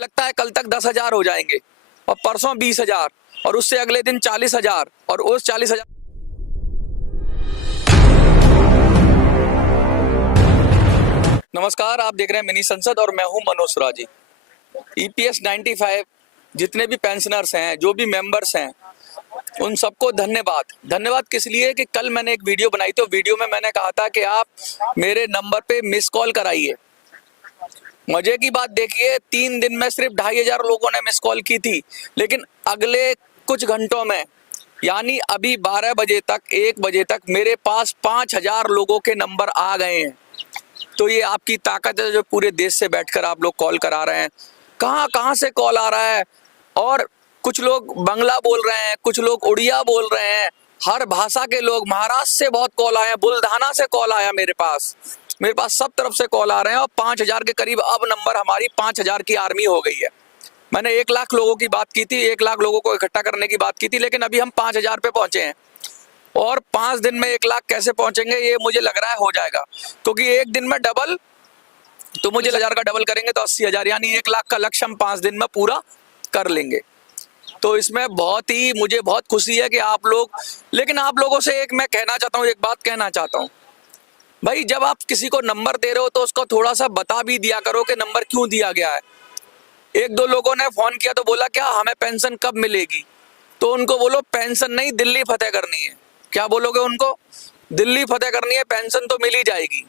लगता है कल तक 10,000 हो जाएंगे और परसों 20,000 और उससे अगले दिन 40,000 और उस 40,000। नमस्कार, आप देख रहे हैं मिनी संसद और मैं हूं मनोज सुराजी। EPS 95 जितने भी पेंशनर्स हैं, जो भी मेंबर्स हैं, उन सबको धन्यवाद किस लिए कि कल मैंने एक वीडियो बनाई थी। वीडियो में मैंने कहा था कि आप मेरे नंबर पे मिस कॉल कराइए। मजे की बात देखिए, 3 दिन में सिर्फ 2,500 लोगों ने मिस कॉल की थी, लेकिन अगले कुछ घंटों में यानी अभी 12 बजे तक 1 बजे तक मेरे पास 5,000 लोगों के नंबर आ गए हैं। तो ये आपकी ताकत है जो पूरे देश से बैठकर आप लोग कॉल करा रहे हैं। कहाँ से कॉल आ रहा है, और कुछ लोग बंगला बोल रहे हैं, कुछ लोग उड़िया बोल रहे हैं, हर भाषा के लोग। महाराष्ट्र से बहुत कॉल आए हैं, बुल्धाना से कॉल आया मेरे पास सब तरफ से कॉल आ रहे हैं। और 5,000 के करीब अब नंबर, हमारी 5,000 की आर्मी हो गई है। मैंने 1 लाख लोगों की बात की थी, 1 लाख लोगों को इकट्ठा करने की बात की थी, लेकिन अभी हम 5,000 पे पहुंचे हैं। और 5 दिन में 1 लाख कैसे पहुंचेंगे ये मुझे लग रहा है हो जाएगा, क्योंकि एक दिन में डबल, तो मुझे 1,000 का डबल करेंगे तो 80,000, यानी 1 लाख का लक्ष्य हम 5 दिन में पूरा कर लेंगे। तो इसमें मुझे बहुत खुशी है कि आप लोग, लेकिन आप लोगों से एक मैं कहना चाहता हूँ, एक बात कहना चाहता हूँ भाई, जब आप किसी को नंबर दे रहे हो तो उसको थोड़ा सा बता भी दिया करो कि नंबर क्यों दिया गया है। 1-2 लोगों ने फोन किया तो बोला क्या हमें पेंशन कब मिलेगी, तो उनको बोलो पेंशन नहीं, दिल्ली फतेह करनी है। क्या बोलोगे उनको? दिल्ली फतेह करनी है, पेंशन तो मिल ही जाएगी।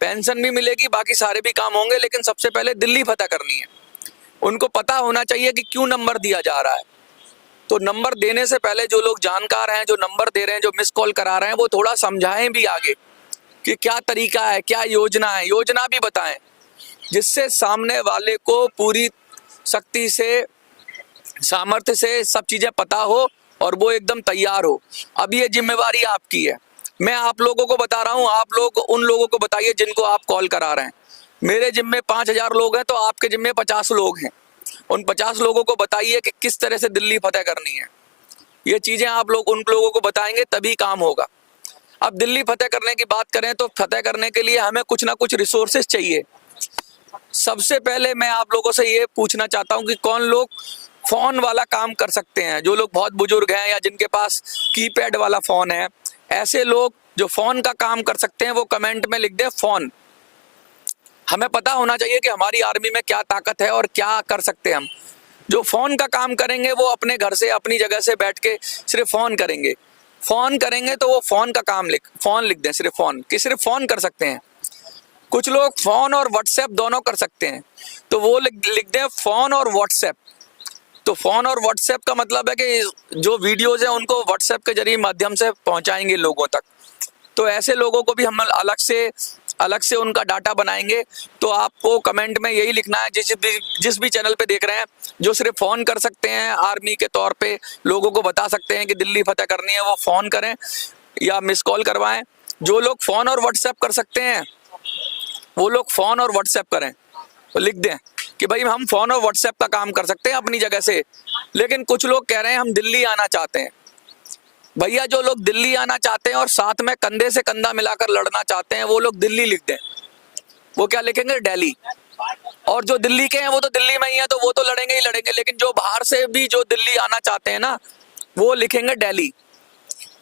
पेंशन भी मिलेगी, बाकी सारे भी काम होंगे, लेकिन सबसे पहले दिल्ली फतेह करनी है। उनको पता होना चाहिए कि क्यों नंबर दिया जा रहा है। तो नंबर देने से पहले जो लोग जानकार हैं, जो नंबर दे रहे हैं, जो मिस कॉल करा रहे हैं, वो थोड़ा समझाएं भी आगे कि क्या तरीका है, क्या योजना है, योजना भी बताएं, जिससे सामने वाले को पूरी शक्ति से, सामर्थ्य से सब चीजें पता हो और वो एकदम तैयार हो। अब ये जिम्मेवारी आपकी है। मैं आप लोगों को बता रहा हूँ, आप लोग उन लोगों को बताइए जिनको आप कॉल करा रहे हैं। मेरे जिम्मे 5,000 लोग हैं, तो आपके जिम्मे 50 लोग हैं। उन 50 लोगों को बताइए कि किस तरह से दिल्ली फतेह करनी है। ये चीजें आप लोग उन लोगों को बताएंगे तभी काम होगा। अब दिल्ली फतेह करने की बात करें तो फतेह करने के लिए हमें कुछ ना कुछ रिसोर्सेज चाहिए। सबसे पहले मैं आप लोगों से ये पूछना चाहता हूँ कि कौन लोग फोन वाला काम कर सकते हैं। जो लोग बहुत बुजुर्ग हैं या जिनके पास कीपैड वाला फोन है, ऐसे लोग जो फोन का काम कर सकते हैं वो कमेंट में लिख दें फोन। हमें पता होना चाहिए कि हमारी आर्मी में क्या ताकत है और क्या कर सकते हैं हम। जो फोन का काम करेंगे वो अपने घर से, अपनी जगह से बैठ के सिर्फ फोन करेंगे। फोन करेंगे तो वो फोन का काम फोन लिख दें, सिर्फ फोन कि सिर्फ फोन कर सकते हैं। कुछ लोग फोन और व्हाट्सएप दोनों कर सकते हैं, तो वो लिख दें फोन और व्हाट्सएप। तो फोन और व्हाट्सएप का मतलब है कि जो वीडियोज है उनको व्हाट्सएप के जरिए माध्यम से पहुंचाएंगे लोगों तक। तो ऐसे लोगों को भी हम अलग से उनका डाटा बनाएंगे। तो आपको कमेंट में यही लिखना है, जिस भी चैनल पे देख रहे हैं, जो सिर्फ फोन कर सकते हैं, आर्मी के तौर पे लोगों को बता सकते हैं कि दिल्ली फतेह करनी है, वो फोन करें या मिस कॉल करवाएं। जो लोग फोन और व्हाट्सएप कर सकते हैं वो लोग फोन और व्हाट्सएप करें, तो लिख दें कि भाई हम फोन और व्हाट्सएप का काम कर सकते हैं अपनी जगह से। लेकिन कुछ लोग कह रहे हैं हम दिल्ली आना चाहते हैं। भैया, जो लोग दिल्ली आना चाहते हैं और साथ में कंधे से कंधा मिलाकर लड़ना चाहते हैं, वो लोग दिल्ली लिख दें। वो क्या लिखेंगे? दिल्ली। और जो दिल्ली के हैं वो तो दिल्ली में ही है, तो वो तो लड़ेंगे ही लड़ेंगे। लेकिन जो बाहर से भी जो दिल्ली आना चाहते हैं ना, वो लिखेंगे दिल्ली।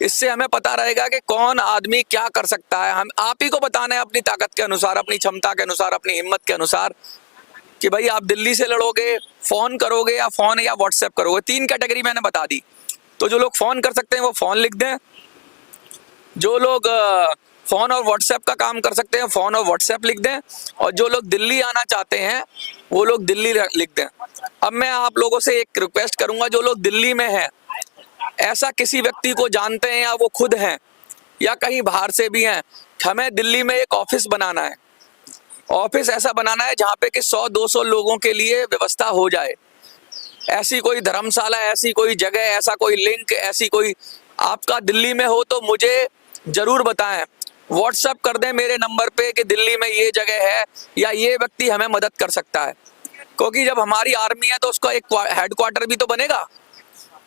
इससे हमें पता रहेगा कि कौन आदमी क्या कर सकता है। हम आप ही को बताना है अपनी ताकत के अनुसार, अपनी क्षमता के अनुसार, अपनी हिम्मत के अनुसार, कि भाई आप दिल्ली से लड़ोगे, फोन करोगे या फोन या व्हाट्सएप करोगे। 3 कैटेगरी मैंने बता दी। तो जो लोग फोन कर सकते हैं वो फोन लिख दें। जो लोग फोन और व्हाट्सएप का काम कर सकते हैं फोन और व्हाट्सएप लिख दें। और जो लोग दिल्ली आना चाहते हैं वो लोग दिल्ली लिख दें। अब मैं आप लोगों से एक रिक्वेस्ट करूंगा, जो लोग दिल्ली में हैं, ऐसा किसी व्यक्ति को जानते हैं या वो खुद हैं या कहीं बाहर से भी हैं, हमें दिल्ली में एक ऑफिस बनाना है। ऑफिस ऐसा बनाना है जहाँ पे कि 100-200 लोगों के लिए व्यवस्था हो जाए। ऐसी कोई धर्मशाला, ऐसी कोई जगह, ऐसा कोई लिंक, ऐसी कोई आपका दिल्ली में हो तो मुझे जरूर बताएं। व्हाट्सएप कर दें मेरे नंबर पे कि दिल्ली में ये जगह है या ये व्यक्ति हमें मदद कर सकता है। क्योंकि जब हमारी आर्मी है तो उसका एक हेडक्वार्टर भी तो बनेगा।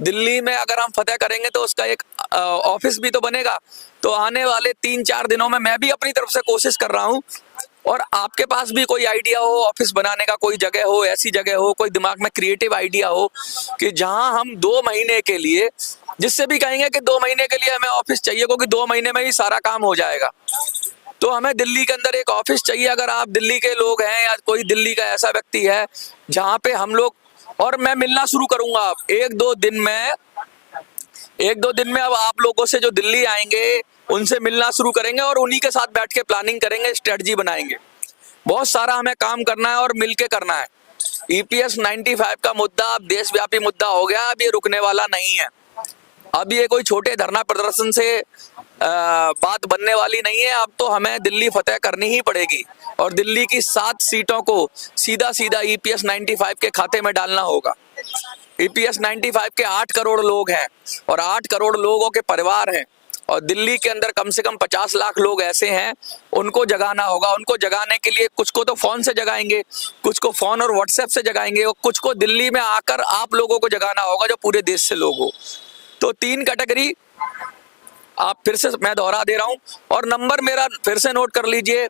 दिल्ली में अगर हम फतेह करेंगे तो उसका एक ऑफिस भी तो बनेगा। तो आने वाले 3-4 दिनों में मैं भी अपनी तरफ से कोशिश कर रहा हूँ और आपके पास भी कोई आइडिया हो ऑफिस बनाने का, कोई जगह हो, ऐसी जगह हो, कोई दिमाग में क्रिएटिव आइडिया हो कि जहां हम 2 महीने के लिए, जिससे भी कहेंगे कि 2 महीने के लिए हमें ऑफिस चाहिए क्योंकि 2 महीने में ही सारा काम हो जाएगा, तो हमें दिल्ली के अंदर एक ऑफिस चाहिए। अगर आप दिल्ली के लोग हैं या कोई दिल्ली का ऐसा व्यक्ति है जहां पे हम लोग, और मैं मिलना शुरू करूंगा आप 1-2 दिन में अब आप लोगों से जो दिल्ली आएंगे उनसे मिलना शुरू करेंगे और उन्हीं के साथ बैठ के प्लानिंग करेंगे, स्ट्रेटजी बनाएंगे। बहुत सारा हमें काम करना है और मिलके करना है। ईपीएस 95 का मुद्दा अब देशव्यापी मुद्दा हो गया, अब ये रुकने वाला नहीं है। अब ये कोई छोटे धरना प्रदर्शन से बात बनने वाली नहीं है। अब तो हमें दिल्ली फतेह करनी ही पड़ेगी और दिल्ली की 7 सीटों को सीधा सीधा ईपीएस 95 के खाते में डालना होगा। ईपीएस 95 के 8 करोड़ लोग हैं और 8 करोड़ लोगों के परिवार हैं और दिल्ली के अंदर कम से कम 50 लाख लोग ऐसे हैं, उनको जगाना होगा। उनको जगाने के लिए कुछ को तो फोन से जगाएंगे, कुछ को फोन और व्हाट्सएप से जगाएंगे और कुछ को दिल्ली में आकर आप लोगों को जगाना होगा जो पूरे देश से लोग हो। तो 3 कैटेगरी आप फिर से मैं दोहरा दे रहा हूं और नंबर मेरा फिर से नोट कर लीजिए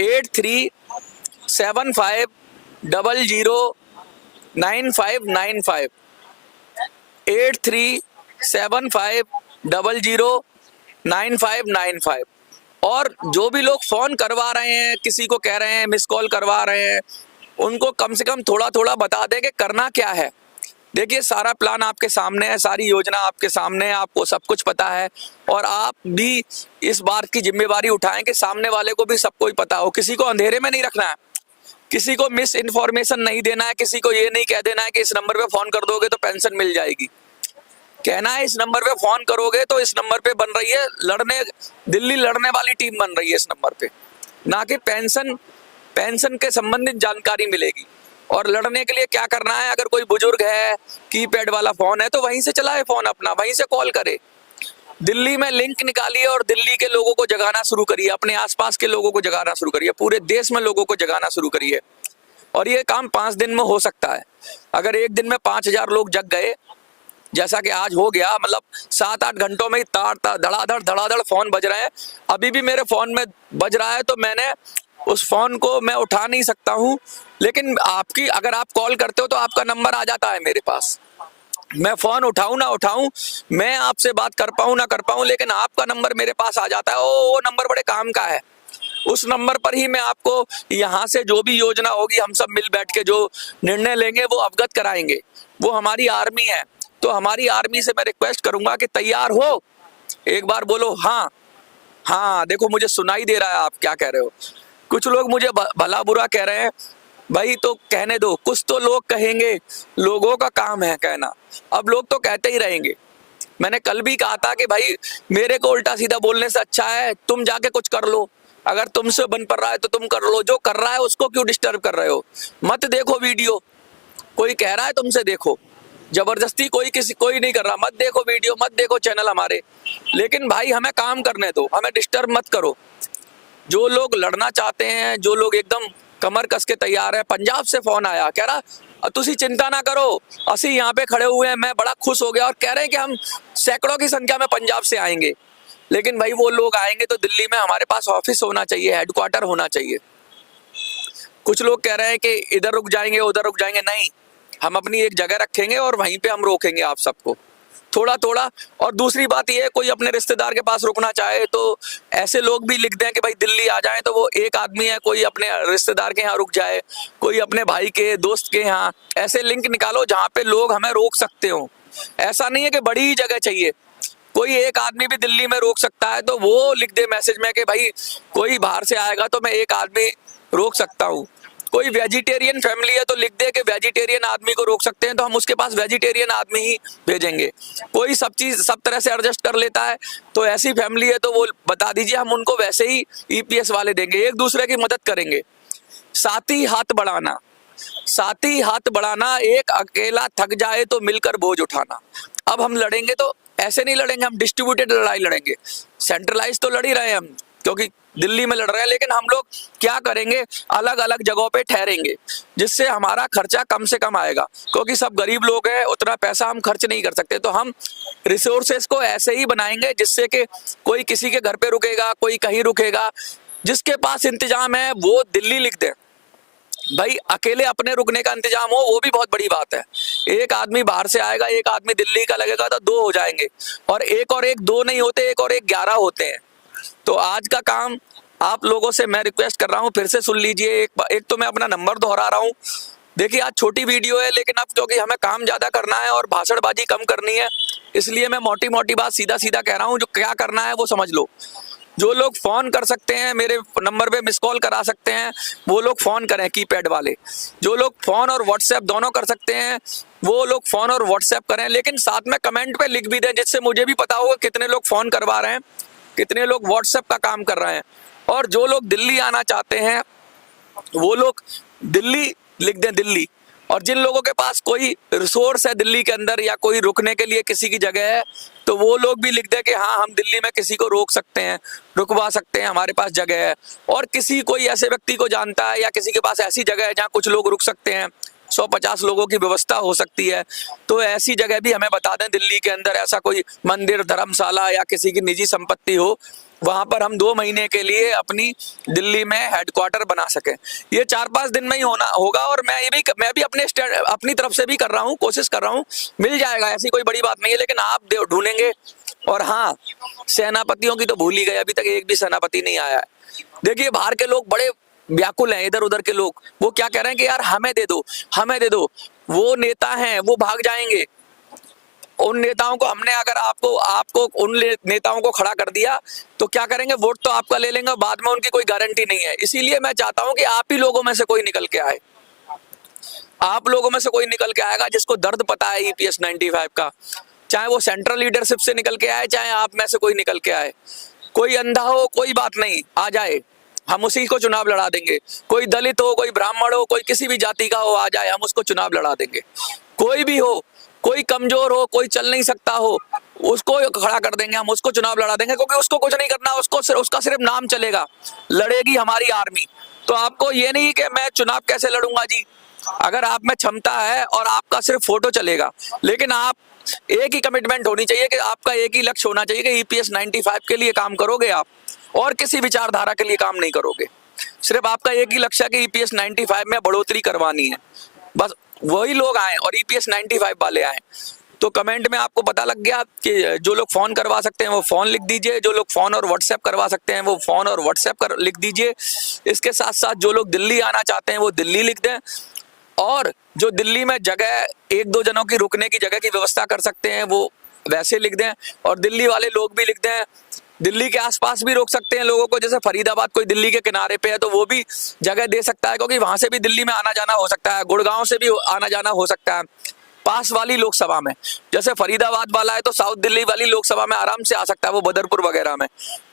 8375009595 8375009595। और जो भी लोग फोन करवा रहे हैं, किसी को कह रहे हैं, मिस कॉल करवा रहे हैं, उनको कम से कम थोड़ा थोड़ा बता दें कि करना क्या है। देखिए सारा प्लान आपके सामने है, सारी योजना आपके सामने है, आपको सब कुछ पता है और आप भी इस बात की जिम्मेवारी उठाएं कि सामने वाले को भी सब कुछ पता हो। किसी को अंधेरे में नहीं रखना है, किसी को मिस इन्फॉर्मेशन नहीं देना है, किसी को ये नहीं कह देना है कि इस नंबर पे फोन कर दोगे तो पेंशन मिल जाएगी। कहना है इस नंबर पे फोन करोगे तो इस नंबर पे बन रही है दिल्ली लड़ने वाली टीम बन रही है इस नंबर पे, ना कि पेंशन के संबंधित जानकारी मिलेगी। और लड़ने के लिए क्या करना है, अगर कोई बुजुर्ग है, कीपैड वाला फोन है तो वहीं से चलाए फोन अपना, वहीं से कॉल करे। दिल्ली में लिंक निकालिए और दिल्ली के लोगों को जगाना शुरू करिए, अपने आसपास के लोगों को जगाना शुरू करिए, पूरे देश में लोगों को जगाना शुरू करिए। और ये काम 5 दिन में हो सकता है। अगर एक दिन में 5000 लोग जग गए जैसा कि आज हो गया, मतलब 7-8 घंटों में ही धड़ाधड़ फोन बज रहे हैं। अभी भी मेरे फोन में बज रहा है तो मैंने उस फोन को मैं उठा नहीं सकता हूं, लेकिन आपकी अगर आप कॉल करते हो तो आपका नंबर आ जाता है मेरे पास। मैं फोन उठाऊं ना उठाऊं, मैं आपसे बात कर पाऊं ना कर पाऊं, लेकिन आपका नंबर मेरे पास आ जाता है। वो नंबर बड़े काम का है। उस नंबर पर ही मैं आपको यहाँ से जो भी योजना होगी, हम सब मिल बैठ के जो निर्णय लेंगे वो अवगत कराएंगे। वो हमारी आर्मी है, तो हमारी आर्मी से मैं रिक्वेस्ट करूंगा कि तैयार हो। एक बार बोलो हाँ। हाँ देखो मुझे सुनाई दे रहा है आप क्या कह रहे हो। कुछ लोग मुझे भला बुरा कह रहे हैं, भाई तो कहने दो, कुछ तो लोग कहेंगे, लोगों का काम है कहना। अब लोग तो कहते ही रहेंगे। मैंने कल भी कहा था कि भाई मेरे को उल्टा सीधा बोलने से अच्छा है तुम जाके कुछ कर लो, अगर तुमसे बन पड़ रहा है तो तुम कर लो, जो कर रहा है उसको क्यों डिस्टर्ब कर रहे हो। मत देखो वीडियो, कोई कह रहा है तुमसे देखो, जबरदस्ती कोई नहीं कर रहा, मत देखो वीडियो, मत देखो चैनल हमारे, लेकिन भाई हमें काम करने दो, हमें डिस्टर्ब मत करो। जो लोग लड़ना चाहते हैं, जो लोग एकदम कमर कस के तैयार है। पंजाब से फोन आया, कह रहा तुसी चिंता ना करो, असी यहाँ पे खड़े हुए हैं। मैं बड़ा खुश हो गया और कह रहे हैं कि हम सैकड़ों की संख्या में पंजाब से आएंगे। लेकिन भाई वो लोग आएंगे तो दिल्ली में हमारे पास ऑफिस होना चाहिए, हेडक्वार्टर होना चाहिए। कुछ लोग कह रहे हैं कि इधर रुक जाएंगे उधर रुक जाएंगे, नहीं, हम अपनी एक जगह रखेंगे और वहीं पे हम रोकेंगे आप सबको थोड़ा थोड़ा। और दूसरी बात ये है, कोई अपने रिश्तेदार के पास रुकना चाहे तो ऐसे लोग भी लिख दें कि भाई दिल्ली आ जाए, तो वो एक आदमी है, कोई अपने रिश्तेदार के यहाँ रुक जाए, कोई अपने भाई के दोस्त के यहाँ। ऐसे लिंक निकालो जहाँ पे लोग हमें रोक सकते हो। ऐसा नहीं है कि बड़ी ही जगह चाहिए, कोई एक आदमी भी दिल्ली में रोक सकता है, तो वो लिख दे मैसेज में कि भाई कोई बाहर से आएगा तो मैं एक आदमी रोक सकता हूँ। कोई वेजिटेरियन फैमिली है तो लिख दे कि वेजिटेरियन आदमी को रोक सकते हैं, तो हम उसके पास वेजिटेरियन आदमी ही भेजेंगे। कोई सब चीज सब तरह से एडजस्ट कर लेता है तो ऐसी फैमिली है तो वो बता दीजिए, हम उनको वैसे ही ईपीएस वाले देंगे, एक दूसरे की मदद करेंगे। साथी हाथ बढ़ाना, साथी हाथ बढ़ाना, एक अकेला थक जाए तो मिलकर बोझ उठाना। अब हम लड़ेंगे तो ऐसे नहीं लड़ेंगे, हम डिस्ट्रीब्यूटेड लड़ाई लड़ेंगे। सेंट्रलाइज तो लड़ ही रहे हैं हम, क्योंकि दिल्ली में लड़ रहे हैं, लेकिन हम लोग क्या करेंगे, अलग अलग जगहों पे ठहरेंगे, जिससे हमारा खर्चा कम से कम आएगा, क्योंकि सब गरीब लोग हैं, उतना पैसा हम खर्च नहीं कर सकते। तो हम रिसोर्सेज को ऐसे ही बनाएंगे जिससे कि कोई किसी के घर पे रुकेगा, कोई कहीं रुकेगा, जिसके पास इंतजाम है वो दिल्ली लिख दे। भाई अकेले अपने रुकने का इंतजाम हो वो भी बहुत बड़ी बात है। एक आदमी बाहर से आएगा, एक आदमी दिल्ली का लगेगा तो 2 हो जाएंगे, और एक 2 नहीं होते, एक और एक 11 होते हैं। तो आज का काम आप लोगों से मैं रिक्वेस्ट कर रहा हूं, फिर से सुन लीजिए। एक तो मैं अपना नंबर दोहरा रहा हूं। देखिए आज छोटी वीडियो है, लेकिन अब क्योंकि हमें काम ज्यादा करना है और भाषणबाजी कम करनी है, इसलिए मैं मोटी मोटी बात सीधा सीधा कह रहा हूं। जो क्या करना है वो समझ लो। जो लोग फोन कर सकते हैं, मेरे नंबर पे मिस कॉल करा सकते हैं, वो लोग फोन करें, कीपैड वाले। जो लोग फोन और व्हाट्सएप दोनों कर सकते हैं, वो लोग फोन और व्हाट्सएप करें, लेकिन साथ में कमेंट पे लिख भी दें, जिससे मुझे भी पता होगा कितने लोग फोन करवा रहे हैं, कितने लोग व्हाट्सएप का काम कर रहे हैं। और जो लोग दिल्ली आना चाहते हैं वो लोग दिल्ली लिख दें, दिल्ली। और जिन लोगों के पास कोई रिसोर्स है दिल्ली के अंदर या कोई रुकने के लिए किसी की जगह है, तो वो लोग भी लिख दें कि हाँ हम दिल्ली में किसी को रोक सकते हैं, रुकवा सकते हैं, हमारे पास जगह है। और किसी कोई ऐसे व्यक्ति को जानता है या किसी के पास ऐसी जगह है जहाँ कुछ लोग रुक सकते हैं, 150 लोगों की व्यवस्था हो सकती है, तो ऐसी जगह भी हमें बता दें। दिल्ली के अंदर ऐसा कोई मंदिर, धर्मशाला या किसी की निजी संपत्ति हो, वहां पर हम 2 महीने के लिए अपनी दिल्ली में हेडक्वार्टर बना सकें। ये 4-5 दिन में ही होगा। और मैं भी अपनी तरफ से भी कर रहा हूँ, कोशिश कर रहा हूँ, मिल जाएगा, ऐसी कोई बड़ी बात नहीं है। लेकिन आप ढूंढेंगे। और हाँ, सेनापतियों की तो भूल ही गए, अभी तक एक भी सेनापति नहीं आया है। देखिए बाहर के लोग बड़े व्याकुल हैं, इधर उधर के लोग, वो क्या कह रहे हैं कि यार हमें दे दो, हमें दे दो। वो नेता हैं, वो भाग जाएंगे। उन नेताओं को हमने अगर आपको उन नेताओं को खड़ा कर दिया तो क्या करेंगे, वोट तो आपका ले लेंगे, बाद में उनकी कोई गारंटी नहीं है। इसीलिए मैं चाहता हूं कि आप ही लोगों में से कोई निकल के आए, आप लोगों में से कोई निकल के आएगा जिसको दर्द पता है ईपीएस 95 का। चाहे वो सेंट्रल लीडरशिप से निकल के आए, चाहे आप में से कोई निकल के आए। कोई अंधा हो कोई बात नहीं, आ जाए, हम उसी को चुनाव लड़ा देंगे। कोई दलित हो, कोई ब्राह्मण हो, कोई किसी भी जाति का हो, आ जाए, हम उसको चुनाव लड़ा देंगे। कोई भी हो, कोई कमजोर हो, कोई चल नहीं सकता हो, उसको खड़ा कर देंगे, हम उसको चुनाव लड़ा देंगे। क्योंकि उसको कुछ नहीं करना, उसका सिर्फ नाम चलेगा, लड़ेगी हमारी आर्मी। तो आपको ये नहीं कि मैं चुनाव कैसे लड़ूंगा जी, अगर आप में क्षमता है और आपका सिर्फ फोटो चलेगा, लेकिन आप एक ही कमिटमेंट होनी चाहिए कि आपका एक ही लक्ष्य होना चाहिए कि ईपीएस 95 के लिए काम करोगे आप, और किसी विचारधारा के लिए काम नहीं करोगे। सिर्फ आपका एक ही लक्ष्य है कि ईपीएस 95 में बढ़ोतरी करवानी है, बस वही लोग आए और ईपीएस 95 वाले आए। तो कमेंट में आपको पता लग गया कि जो लोग फोन करवा सकते हैं वो फोन लिख दीजिए, जो लोग फोन और व्हाट्सएप करवा सकते हैं वो फोन और व्हाट्सएप कर लिख दीजिए। इसके साथ साथ जो लोग दिल्ली आना चाहते हैं वो दिल्ली लिख दें, और जो दिल्ली में जगह 1-2 जनों की रुकने की जगह की व्यवस्था कर सकते हैं वो वैसे लिख दें। और दिल्ली वाले लोग भी लिख दें, दिल्ली के आसपास भी रोक सकते हैं लोगों को, जैसे फरीदाबाद कोई दिल्ली के किनारे पे है तो वो भी जगह दे सकता है, क्योंकि वहां से भी दिल्ली में आना जाना हो सकता है, गुड़गांव से भी आना जाना हो सकता है। पास वाली लोकसभा में, जैसे फरीदाबाद वाला है तो साउथ दिल्ली वाली लोकसभा में आराम से आ सकता है, वो बदरपुर वगैरह में।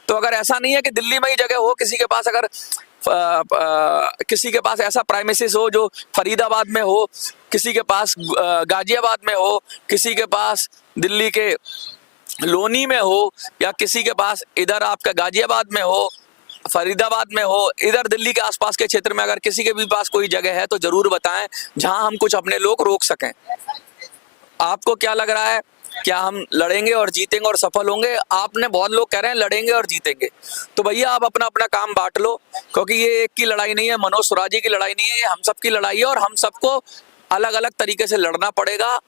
तो अगर ऐसा नहीं है कि दिल्ली में ही जगह हो, किसी के पास अगर किसी के पास ऐसा प्राइमेसिस हो जो फरीदाबाद में हो, किसी के पास गाजियाबाद में हो, किसी के पास दिल्ली के लोनी में हो, या किसी के पास इधर आपका गाजियाबाद में हो, फरीदाबाद में हो, इधर दिल्ली के आसपास के क्षेत्र में अगर किसी के भी पास कोई जगह है तो जरूर बताएं, जहां हम कुछ अपने लोग रोक सकें। आपको क्या लग रहा है, क्या हम लड़ेंगे और जीतेंगे और सफल होंगे? आपने बहुत लोग कह रहे हैं लड़ेंगे और जीतेंगे, तो भैया आप अपना अपना काम बांट लो, क्योंकि ये एक की लड़ाई नहीं है, मनोज स्वराजी की लड़ाई नहीं है, ये हम सब की लड़ाई है, और हम सबको अलग अलग तरीके से लड़ना पड़ेगा।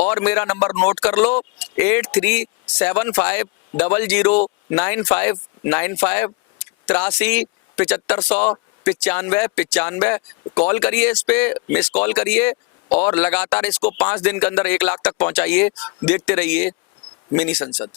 और मेरा नंबर नोट कर लो, 8375009595 83 7500 95 कॉल करिए, इस पे मिस कॉल करिए और लगातार इसको 5 दिन के अंदर 1 लाख तक पहुंचाइए। देखते रहिए मिनी संसद।